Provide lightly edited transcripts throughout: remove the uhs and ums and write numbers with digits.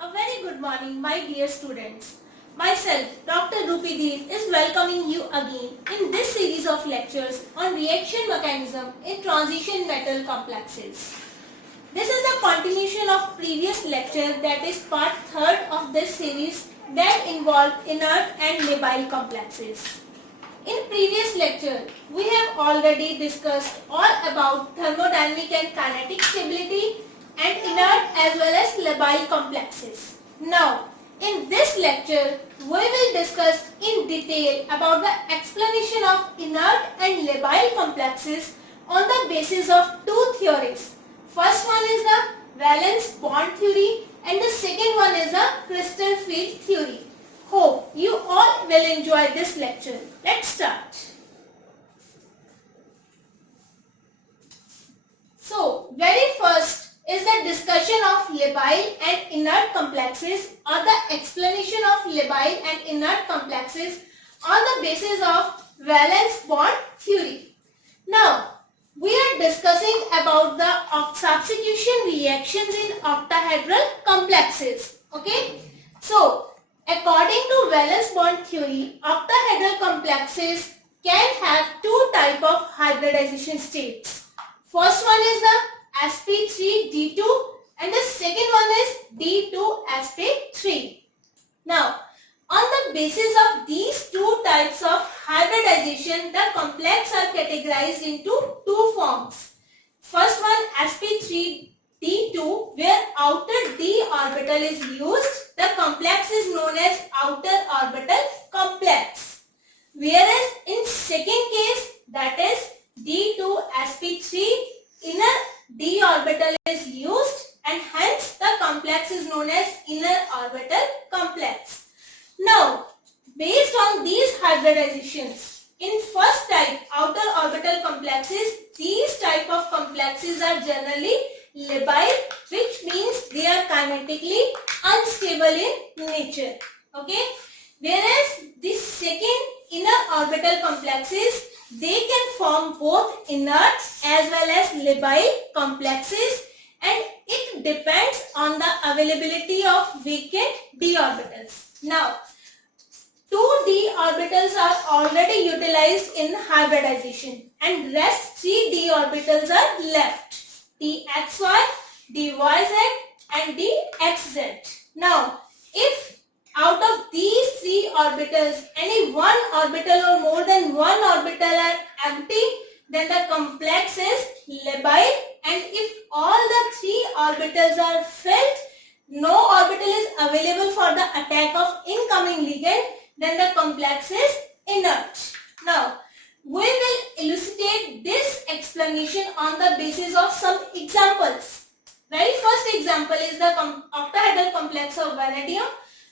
A very good morning, my dear students. Myself, Dr. Rupi Deep, is welcoming you again in this series of lectures on reaction mechanism in transition metal complexes. This is a continuation of previous lecture, that is part 3rd of this series, that involved inert and labile complexes. In previous lecture, we have already discussed all about thermodynamic and kinetic stability and inert as well as labile complexes. Now, in this lecture, we will discuss in detail about the explanation of inert and labile complexes on the basis of two theories. First one is the valence bond theory and the second one is the crystal field theory. Hope you all will enjoy this lecture. Let's start. So, very first is the discussion of labile and inert complexes or the explanation of labile and inert complexes on the basis of valence bond theory. Now, we are discussing about the substitution reactions in octahedral complexes. Okay. So, according to valence bond theory, octahedral complexes can have two types of hybridization states. First one is the sp3d2 and the second one is d2sp3. Now, on the basis of these two types of hybridization, the complexes are categorized into two forms. First one sp3d2, where outer d orbital is used, the complex is known as outer orbital complex. Whereas in second case, that is d2sp3, inner d orbital is used and hence the complex is known as inner orbital complex. Now, based on these hybridizations, in first type outer orbital complexes, these type of complexes are generally labile, which means they are kinetically unstable in nature. Okay. Whereas this second inner orbital complexes, they can form both inert as well as labile complexes, and it depends on the availability of vacant d orbitals. Now, two d orbitals are already utilized in hybridization and rest 3 d orbitals are left, dxy, dyz and dxz. Now, if out of these 3 orbitals, any one orbital or more than one orbital are empty, then the complex is labile, and if all the 3 orbitals are filled, no orbital is available for the attack of incoming ligand, then the complex is inert. Now, we will elucidate this explanation on the basis of some examples. Very first example is the octahedral complex of vanadium,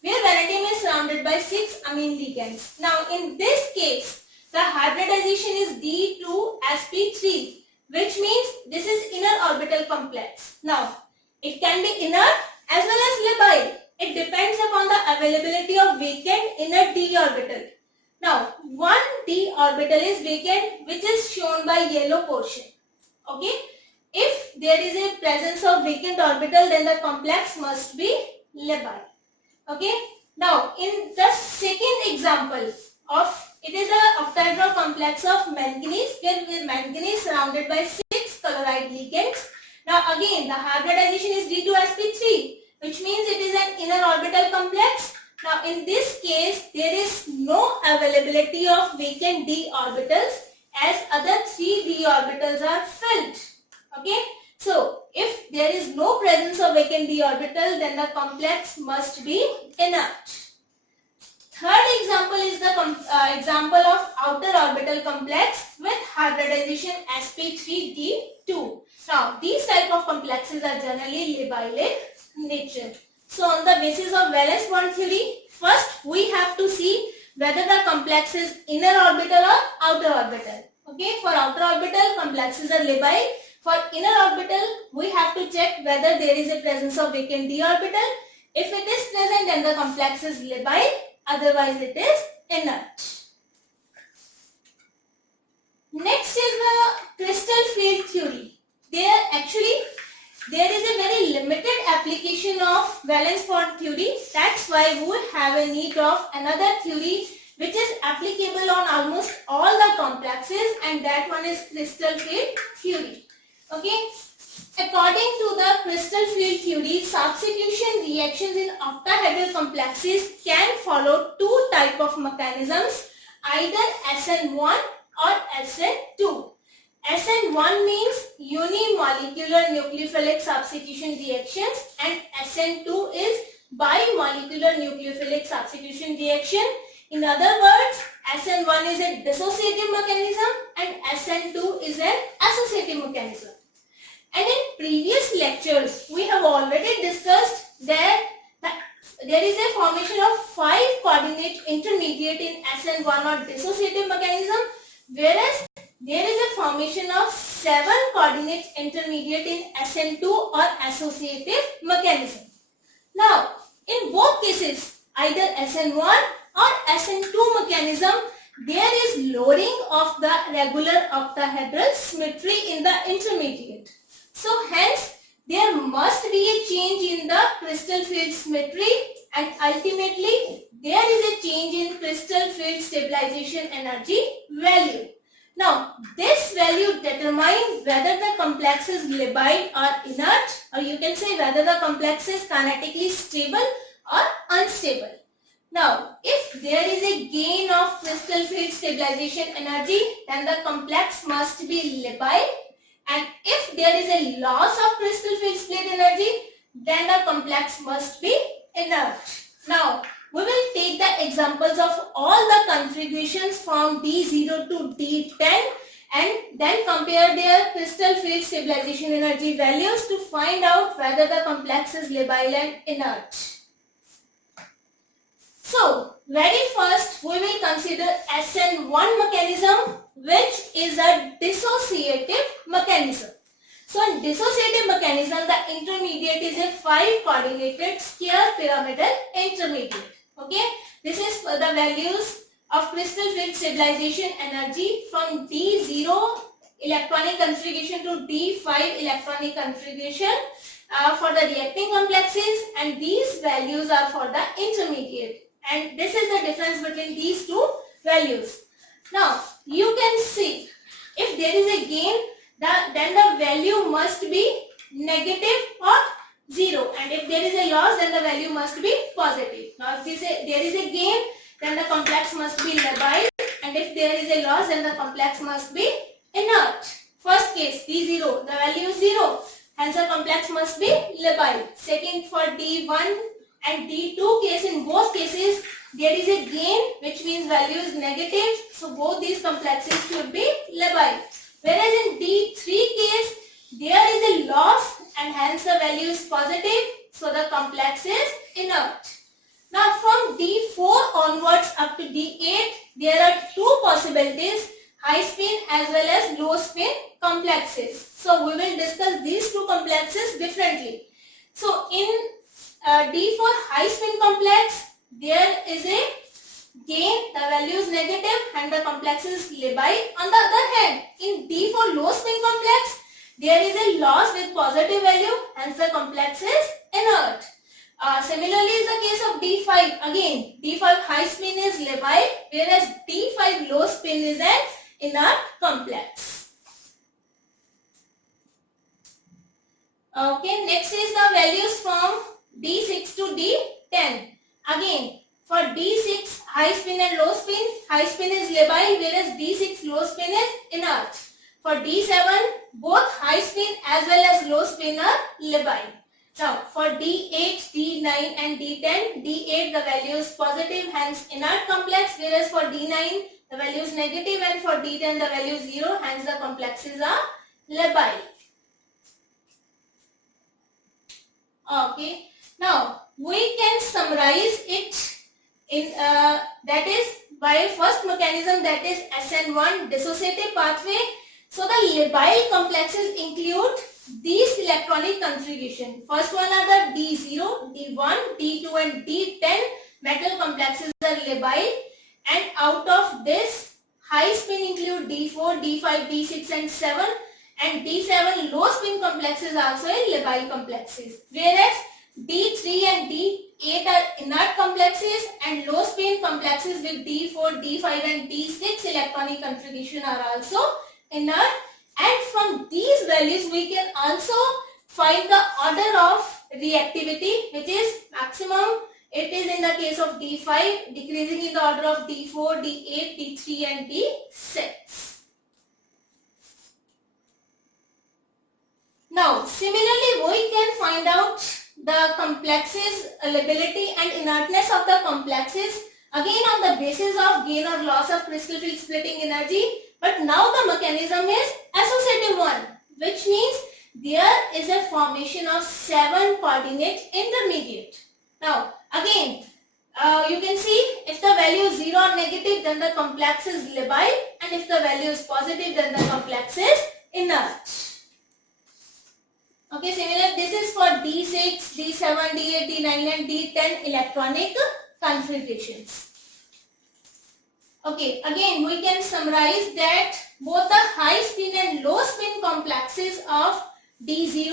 where vanadium is surrounded by 6 amine ligands. Now, in this case, the hybridization is d2sp3, which means this is inner orbital complex. Now, it can be inert as well as labile. It depends upon the availability of vacant inner d orbital. Now, one d orbital is vacant, which is shown by yellow portion. Okay. If there is a presence of vacant orbital, then the complex must be labile. Okay. Now, in the second example of, it is a octahedral complex of manganese, where manganese surrounded by 6 chloride ligands. Now, again, the hybridization is d2sp3, which means it is an inner orbital complex. Now, in this case, there is no availability of vacant d orbitals as other 3 d orbitals are filled. Okay. So, if there is no presence of vacant d orbital, then the complex must be inert. Third example is the example of outer orbital complex with hybridization sp3d2. Now, these type of complexes are generally labile in nature. So, on the basis of valence bond theory, first we have to see whether the complex is inner orbital or outer orbital. Okay, for outer orbital, complexes are labile. For inner orbital, we have to check whether there is a presence of vacant d orbital. If it is present, then the complex is labile, otherwise it is inert. Next is the crystal field theory. There actually there is a very limited application of valence bond theory. That's why we will have a need of another theory which is applicable on almost all the complexes, and that one is crystal field theory. Okay. According to the crystal field theory, substitution reactions in octahedral complexes can follow two type of mechanisms, either SN1 or SN2. SN1 means unimolecular nucleophilic substitution reactions, and SN2 is bimolecular nucleophilic substitution reaction. In other words, SN1 is a dissociative mechanism and SN2 is an associative mechanism. And in previous lectures, we have already discussed that there is a formation of 5 coordinate intermediate in SN1 or dissociative mechanism, whereas there is a formation of 7 coordinate intermediate in SN2 or associative mechanism. Now, in both cases, either SN1 or SN2 mechanism, there is lowering of the regular octahedral symmetry in the intermediate. So hence, there must be a change in the crystal field symmetry, and ultimately there is a change in crystal field stabilization energy value. Now, this value determines whether the complex is labile or inert, or you can say whether the complex is kinetically stable or unstable. Now, if there is a gain of crystal field stabilization energy, then the complex must be labile, and if there is a loss of crystal field split energy, then the complex must be inert. Now, we will take the examples of all the configurations from D0 to D10 and then compare their crystal field stabilization energy values to find out whether the complex is labile and inert. So, very first we will consider SN1 mechanism, which is a dissociative mechanism. So, in dissociative mechanism, the intermediate is a 5 coordinated square pyramidal intermediate. Okay, this is for the values of crystal field stabilization energy from D0 electronic configuration to D5 electronic configuration for the reacting complexes, and these values are for the intermediate, and this is the difference between these two values. Now, you can see if there is a gain, then the value must be negative or 0, and if there is a loss, then the value must be positive. Now, if there is a gain, then the complex must be labile, and if there is a loss, then the complex must be inert. First case, D0, the value is 0, hence the complex must be labile. Second, for D1 and D2 case, in both cases, there is a gain, which means value is negative, so both these complexes should be labile. Whereas in D3 case, there is a loss and hence the value is positive, so the complex is inert. Now from D4 onwards up to D8, there are two possibilities, high spin as well as low spin complexes. So we will discuss these two complexes differently. So in D4 high spin complex, there is a gain, the value is negative and the complex is labile. On the other hand, in D4 low spin complex, there is a loss with positive value, hence the complex is inert. Similarly is the case of D5. Again, D5 high spin is labile, whereas D5 low spin is an inert complex. Okay, next is the values from D6 to D10. Again, for D6 high spin and low spin is labile, whereas D6 low spin is inert. For D7, both high spin as well as low spin are labile. Now, for D8, D9 and D10, D8 the value is positive, hence inert complex, whereas for D9 the value is negative and for D10 the value is 0, hence the complexes are labile. Okay, now we can summarize it in that is by first mechanism, that is SN1 dissociative pathway. So the labile complexes include these electronic configuration. First one are the D0, D1, D2 and D10 metal complexes are labile, and out of this high spin include D4, D5, D6 and 7, and D7 low spin complexes also are labile complexes, whereas D3 and D8 are inert complexes and low spin complexes with D4, D5 and D6 electronic configuration are also inert. And from these values we can also find the order of reactivity, which is maximum. It is in the case of D5, decreasing in the order of D4, D8, D3 and D6. Now, similarly, we can find out the complexes, lability and inertness of the complexes again on the basis of gain or loss of crystal field splitting energy. But now the mechanism is associative one, which means there is a formation of 7 coordinate intermediate. Now, again, you can see if the value is 0 or negative, then the complex is labile, and if the value is positive, then the complex is inert. Okay, similar, this is for D6, D7, D8, D9 and D10 electronic configurations. Okay, again we can summarize that both the high spin and low spin complexes of D0,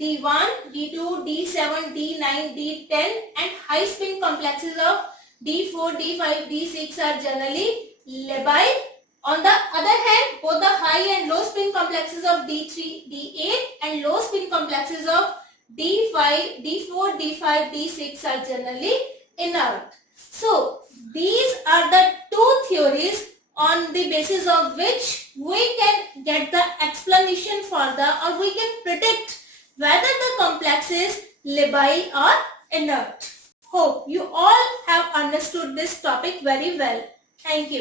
D1, D2, D7, D9, D10 and high spin complexes of D4, D5, D6 are generally labile. On the other hand, both the high and low spin complexes of D3, D8 and low spin complexes of D5, D4, D5, D6 are generally inert. So, these are the two theories on the basis of which we can get the explanation for the, or we can predict whether the complex is labile or inert. Hope you all have understood this topic very well. Thank you.